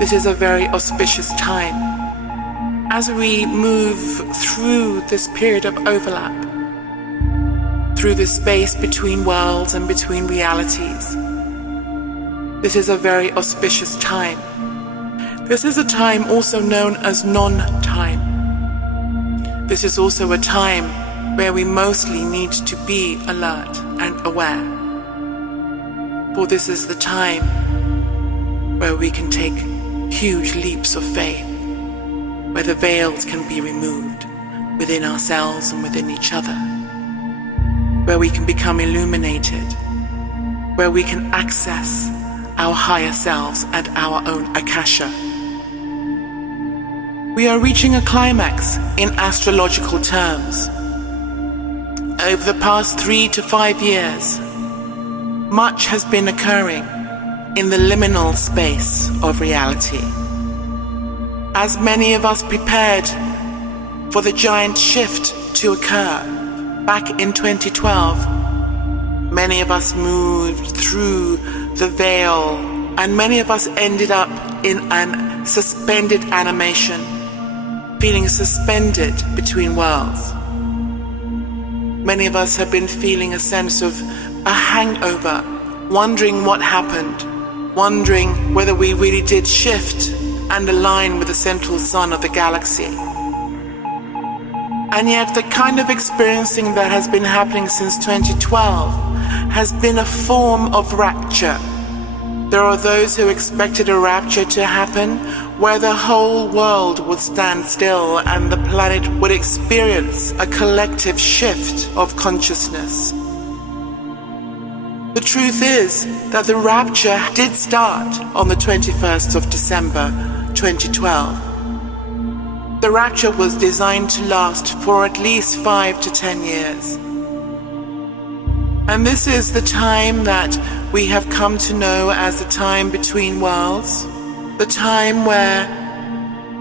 This is a very auspicious time as we move through this period of overlap, through this space between worlds and between realities. This is a very auspicious time. This is a time also known as non-time. This is also a time where we mostly need to be alert and aware. For this is the time where we can take huge leaps of faith, where the veils can be removed within ourselves and within each other, where we can become illuminated, where we can access our higher selves and our own Akasha. We are reaching a climax in astrological terms. Over the past 3 to 5 years, much has been occurring in the liminal space of reality. As many of us prepared for the giant shift to occur back in 2012, many of us moved through the veil, and many of us ended up in an suspended animation, feeling suspended between worlds. Many of us have been feeling a sense of a hangover, wondering what happened, wondering whether we really did shift and align with the central sun of the galaxy. And yet the kind of experiencing that has been happening since 2012 has been a form of rapture. There are those who expected a rapture to happen where the whole world would stand still and the planet would experience a collective shift of consciousness. The truth is that the rapture did start on the 21st of December 2012. The rapture was designed to last for at least 5 to 10 years. And this is the time that we have come to know as the time between worlds, the time where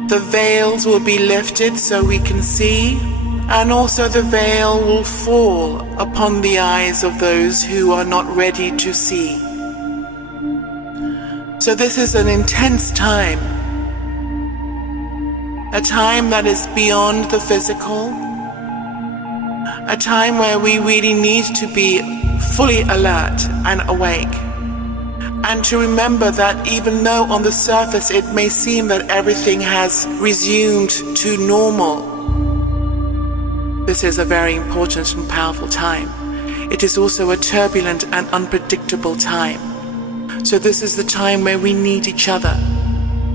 the veils will be lifted so we can see, and also the veil will fall upon the eyes of those who are not ready to see. So this is an intense time, a time that is beyond the physical, a time where we really need to be fully alert and awake, and to remember that even though on the surface it may seem that everything has resumed to normal, this is a very important and powerful time. It is also a turbulent and unpredictable time. So this is the time where we need each other,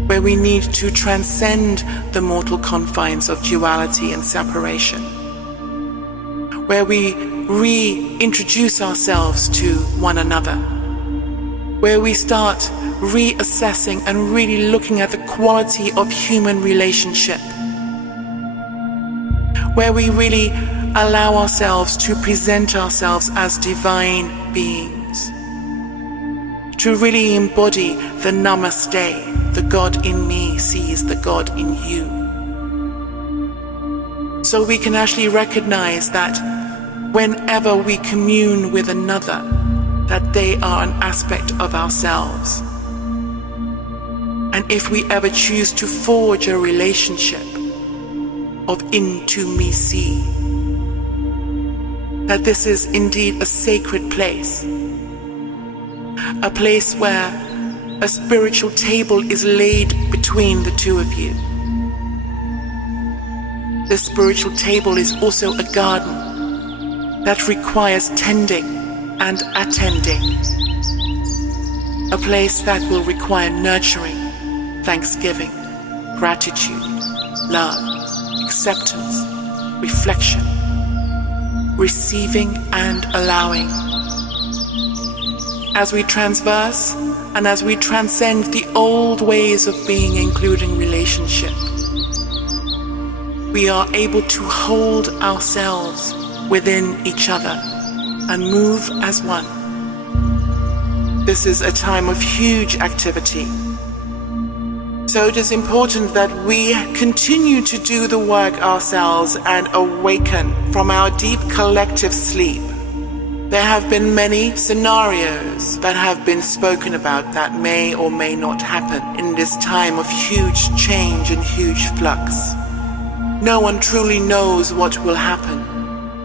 where we need to transcend the mortal confines of duality and separation, where we reintroduce ourselves to one another, where we start reassessing and really looking at the quality of human relationship, where we really allow ourselves to present ourselves as divine beings, to really embody the Namaste, the God in me sees the God in you. So we can actually recognize that whenever we commune with another, that they are an aspect of ourselves. And if we ever choose to forge a relationship of intimacy, that this is indeed a sacred place, a place where a spiritual table is laid between the two of you. This spiritual table is also a garden that requires tending and attending, a place that will require nurturing, thanksgiving, gratitude, love, acceptance, reflection, receiving and allowing. As we transverse and as we transcend the old ways of being, including relationship, we are able to hold ourselves within each other and move as one. This is a time of huge activity. So it is important that we continue to do the work ourselves and awaken from our deep collective sleep, There have been many scenarios that have been spoken about that may or may not happen in this time of huge change and huge flux. No one truly knows what will happen,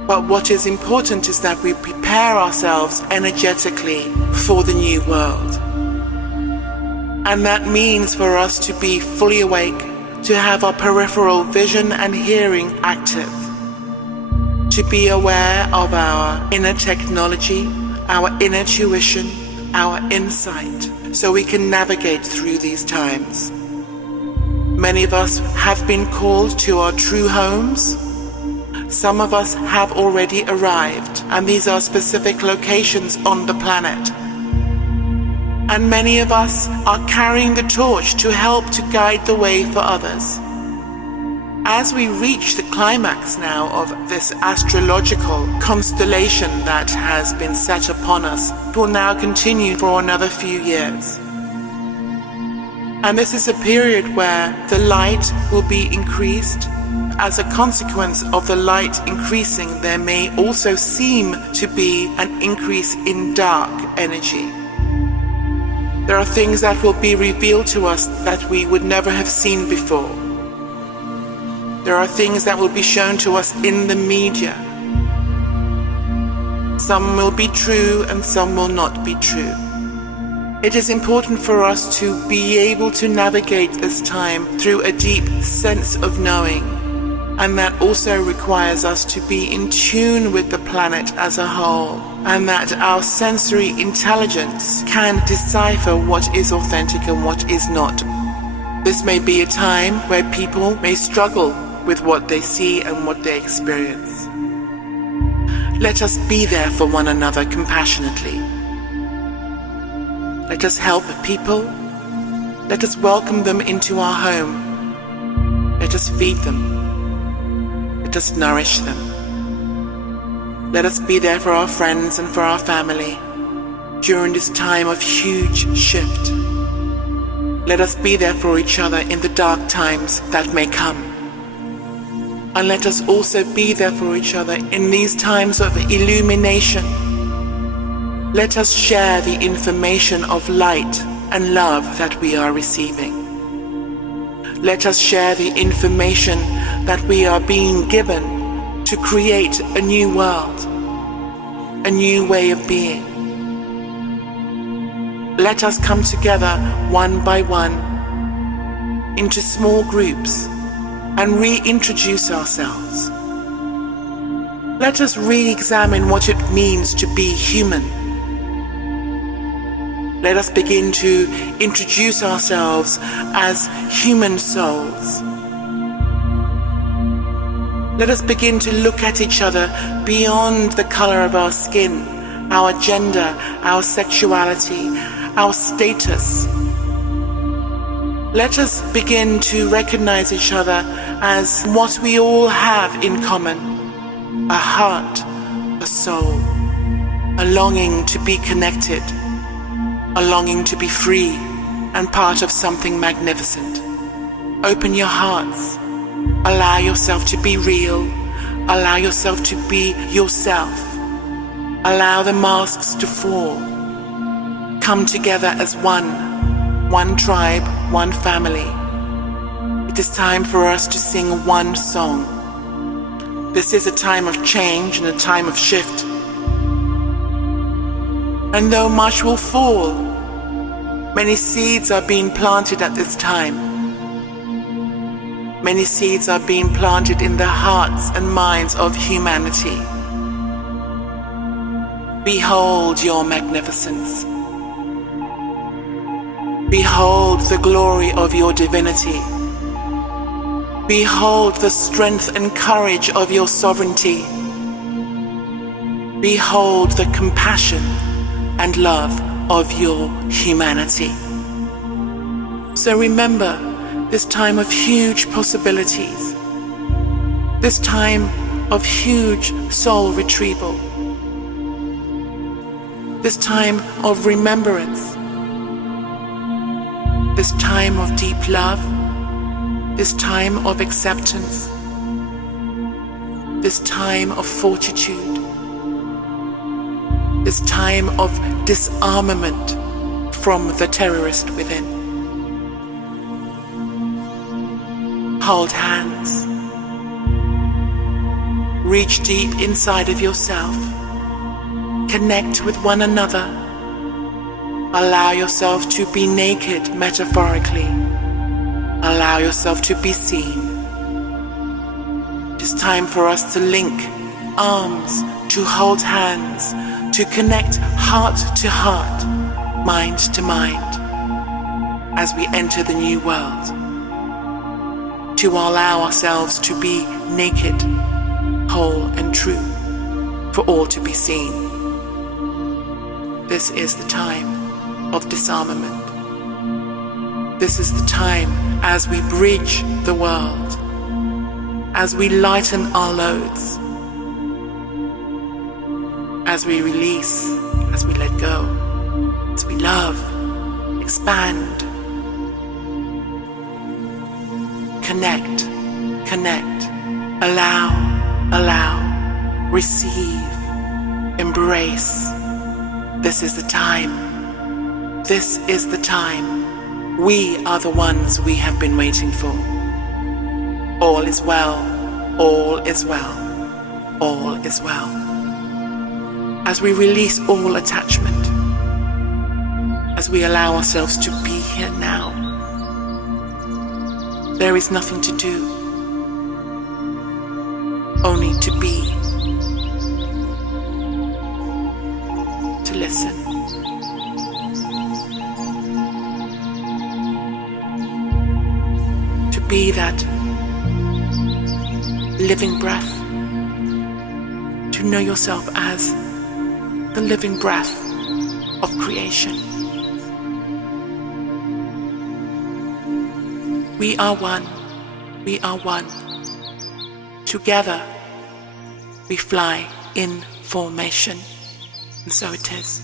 but what is important is that we prepare ourselves energetically for the new world. And that means for us to be fully awake, to have our peripheral vision and hearing active, to be aware of our inner technology, our inner tuition, our insight, so we can navigate through these times. Many of us have been called to our true homes. Some of us have already arrived, and these are specific locations on the planet. And many of us are carrying the torch to help to guide the way for others. As we reach the climax now of this astrological constellation that has been set upon us, it will now continue for another few years. And this is a period where the light will be increased. As a consequence of the light increasing, there may also seem to be an increase in dark energy. There are things that will be revealed to us that we would never have seen before. There are things that will be shown to us in the media. Some will be true and some will not be true. It is important for us to be able to navigate this time through a deep sense of knowing, and that also requires us to be in tune with the planet as a whole, and that our sensory intelligence can decipher what is authentic and what is not. This may be a time where people may struggle with what they see and what they experience. Let us be there for one another compassionately. Let us help people. Let us welcome them into our home. Let us feed them. Let us nourish them. Let us be there for our friends and for our family during this time of huge shift. Let us be there for each other in the dark times that may come. And let us also be there for each other in these times of illumination. Let us share the information of light and love that we are receiving. Let us share the information that we are being given to create a new world, a new way of being. Let us come together one by one into small groups and reintroduce ourselves. Let us re-examine what it means to be human. Let us begin to introduce ourselves as human souls. Let us begin to look at each other beyond the color of our skin, our gender, our sexuality, our status. Let us begin to recognize each other as what we all have in common: a heart, a soul, a longing to be connected, a longing to be free and part of something magnificent. Open your hearts. Allow yourself to be real. Allow yourself to be yourself. Allow the masks to fall. Come together as one tribe, one family. It is time for us to sing one song. This is a time of change and a time of shift. And though much will fall, many seeds are being planted at this time. Many seeds are being planted in the hearts and minds of humanity. Behold your magnificence. Behold the glory of your divinity. Behold the strength and courage of your sovereignty. Behold the compassion and love of your humanity. So remember this time of huge possibilities, this time of huge soul retrieval, this time of remembrance, this time of deep love, this time of acceptance, this time of fortitude, this time of disarmament from the terrorist within. Hold hands. Reach deep inside of yourself. Connect with one another. Allow yourself to be naked metaphorically. Allow yourself to be seen. It's time for us to link arms, to hold hands, to connect heart to heart, mind to mind, as we enter the new world. To allow ourselves to be naked, whole and true, for all to be seen. This is the time of disarmament. This is the time as we bridge the world, as we lighten our loads, as we release, as we let go, as we love, expand, connect, allow, receive, embrace. This is the time. This is the time. We are the ones we have been waiting for. All is well, all is well, all is well. As we release all attachment, as we allow ourselves to be here now, there is nothing to do, only to be, to listen. To be that living breath, to know yourself as the living breath of creation. We are one, we are one. Together we fly in formation, and so it is.